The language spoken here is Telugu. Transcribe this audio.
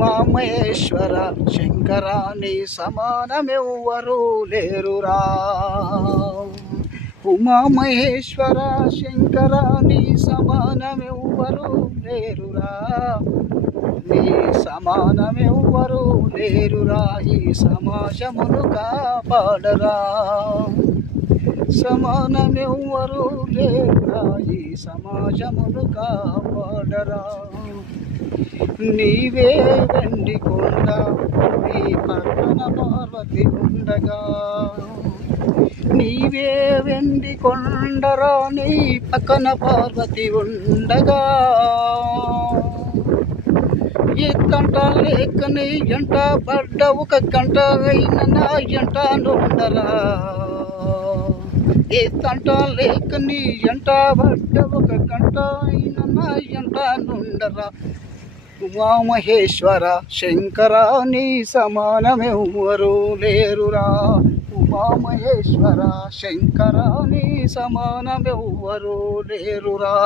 ఉమామహేశ్వర శంకర నీ సమానమెవ్వరూ లేరురా. ఉమామహేశ్వర శంకర నీ సమానమెవ్వరూ లేరురా. నీ సమానమెవ్వరూ లేరురా. ఈ సమాజమును కాపాడరా. సమానమెవ్వరూ లేరురా. ఈ సమాజమును కాపాడరా. నీవే వెండి కొండ నీ పక్కన పార్వతి ఉండగా. నీవే వెండి కొండరా నీ పక్కన పార్వతి ఉండగా. ఎత్తంట లేక నీ ఎంట పడ్డ ఒక గంట అయిన నా ఎంట నుండరా. ఎత్తంట లేక నీ ఎంట పడ్డ ఒక గంట అయిన నా ఎంట నుండరా. ఉమామహేశ్వర శంకర నీ సమానమెవ్వరూ లేరురా. ఉమామహేశ్వర శంకర నీ సమానమెవ్వరూ లేరురా.